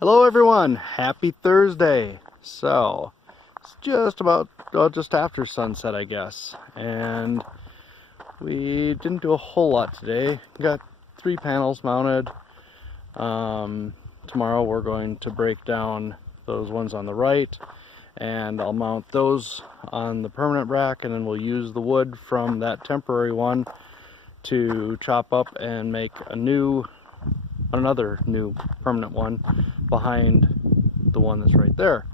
Hello everyone, happy Thursday. So it's just about just after sunset, I guess, and we didn't do a whole lot today. Got 3 panels mounted. Tomorrow we're going to break down those ones on the right, and I'll mount those on the permanent rack, and then we'll use the wood from that temporary one to chop up and make another new permanent one behind the one that's right there.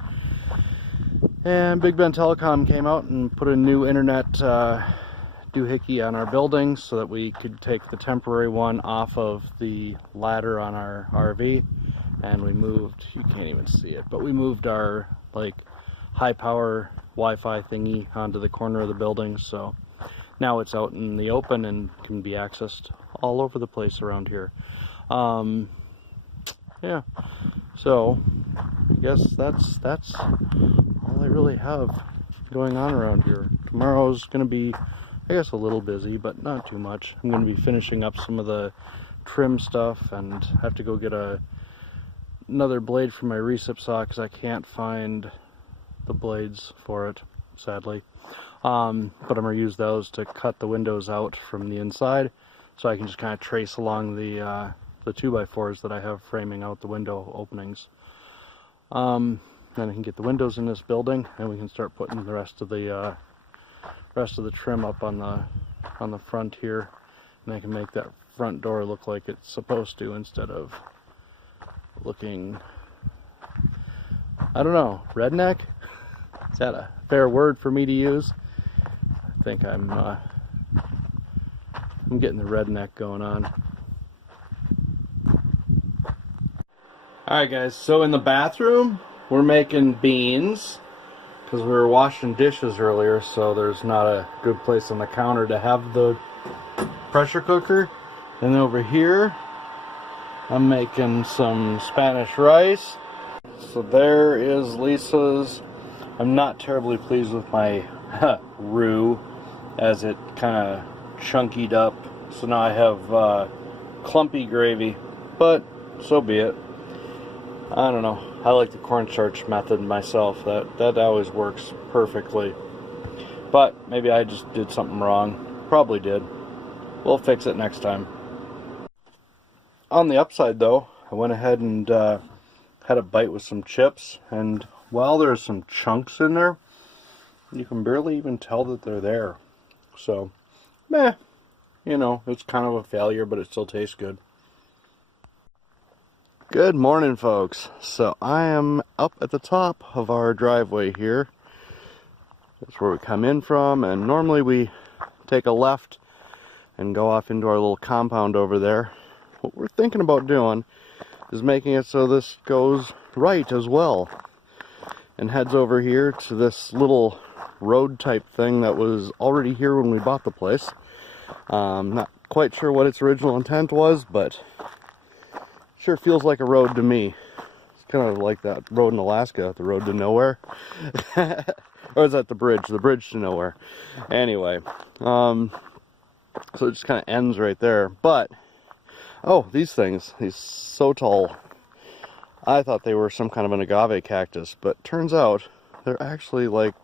And Big Ben Telecom came out and put a new internet doohickey on our building so that we could take the temporary one off of the ladder on our RV, and we moved, you can't even see it, but we moved our like high power Wi-Fi thingy onto the corner of the building, so now it's out in the open and can be accessed all over the place around here. Yeah, so I guess that's all I really have going on around here. Tomorrow's gonna be, I guess, a little busy, but not too much. I'm gonna be finishing up some of the trim stuff, and have to go get another blade for my recip saw because I can't find the blades for it, sadly. But I'm gonna use those to cut the windows out from the inside, so I can just kind of trace along the 2x4s that I have framing out the window openings. Then I can get the windows in this building, and we can start putting the rest of the trim up on the front here, and I can make that front door look like it's supposed to, instead of looking, I don't know, redneck? Is that a fair word for me to use? I think I'm getting the redneck going on. Alright guys, so in the bathroom we're making beans because we were washing dishes earlier, so there's not a good place on the counter to have the pressure cooker. And over here I'm making some Spanish rice. So there is Lisa's. I'm not terribly pleased with my roux, as it kind of chunkied up, so now I have clumpy gravy, but so be it. I don't know, I like the cornstarch method myself. That always works perfectly, but maybe I just did something wrong. Probably did. We'll fix it next time. On the upside though, I went ahead and had a bite with some chips, and while there's some chunks in there, you can barely even tell that they're there. So, meh, you know, it's kind of a failure, but it still tastes good. Good morning, folks. So I am up at the top of our driveway here. That's where we come in from, and normally we take a left and go off into our little compound over there. What we're thinking about doing is making it so this goes right as well, and heads over here to this little road type thing that was already here when we bought the place. Not quite sure what its original intent was, but sure feels like a road to me. It's kind of like that road in Alaska, the road to nowhere. Or is that the bridge to nowhere? Anyway, so it just kind of ends right there. But, oh, these things, these so tall. I thought they were some kind of an agave cactus, but turns out they're actually like,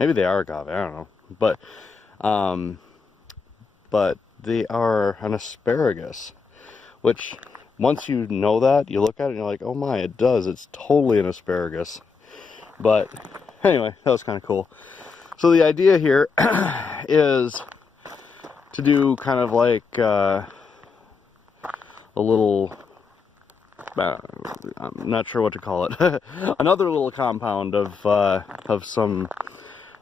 maybe they are agave, I don't know. But they are an asparagus, which, once you know that, you look at it and you're like, oh my, it does. It's totally an asparagus. But anyway, that was kind of cool. So the idea here is to do kind of like a little, I'm not sure what to call it, another little compound of some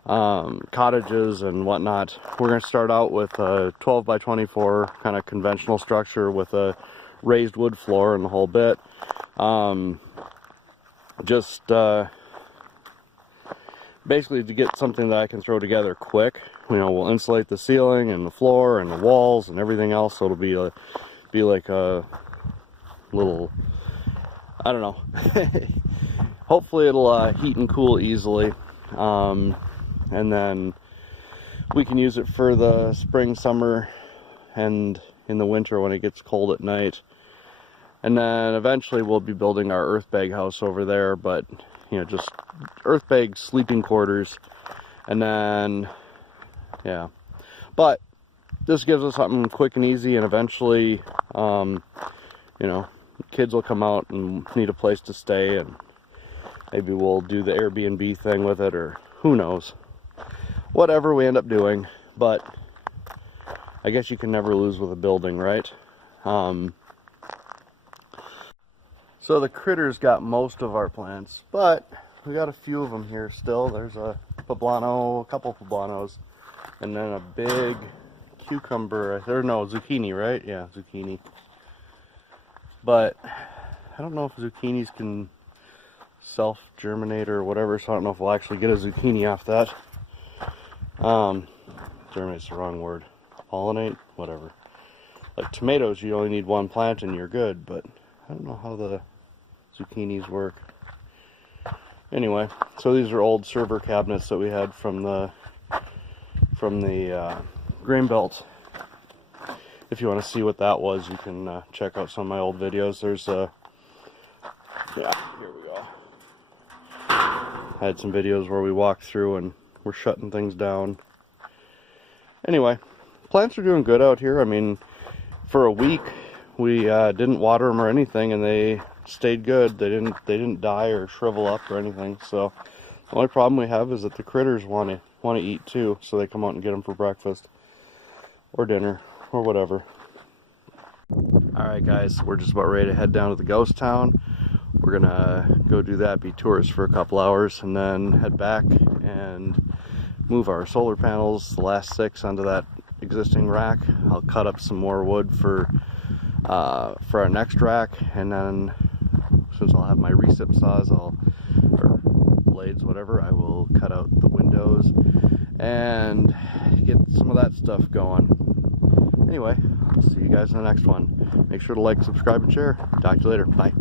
cottages and whatnot. We're going to start out with a 12 by 24 kind of conventional structure with a raised wood floor and the whole bit. Basically to get something that I can throw together quick. You know, we'll insulate the ceiling and the floor and the walls and everything else, so it'll be like a little, I don't know. Hopefully it'll heat and cool easily, and then we can use it for the spring, summer, and in the winter when it gets cold at night. And then eventually we'll be building our earth bag house over there, but you know, just earth bag sleeping quarters. And then, yeah. But this gives us something quick and easy, and eventually, you know, kids will come out and need a place to stay, and maybe we'll do the Airbnb thing with it, or who knows. Whatever we end up doing, but I guess you can never lose with a building, right? So the critters got most of our plants, but we got a few of them here still. There's a poblano, a couple poblanos, and then a big cucumber, or no, zucchini, right? Yeah, zucchini. But I don't know if zucchinis can self-germinate or whatever, so I don't know if we'll actually get a zucchini off that. Germinate's the wrong word. Pollinate? Whatever. Like tomatoes, you only need one plant and you're good, but I don't know how the zucchinis work. Anyway, so these are old server cabinets that we had from the grain belt. If you want to see what that was, you can check out some of my old videos. There's yeah, here we go. I had some videos where we walked through and we're shutting things down. Anyway, plants are doing good out here. I mean, for a week we didn't water them or anything, and they stayed good. They didn't die or shrivel up or anything. So the only problem we have is that the critters want to eat too, so they come out and get them for breakfast or dinner or whatever. Alright guys, we're just about ready to head down to the ghost town. We're gonna go do that, be tourists for a couple hours, and then head back and move our solar panels, the last 6, onto that existing rack. I'll cut up some more wood for our next rack, and then since I'll have my recip saws, or blades, whatever, I will cut out the windows and get some of that stuff going. Anyway, I'll see you guys in the next one. Make sure to like, subscribe, and share. Talk to you later. Bye.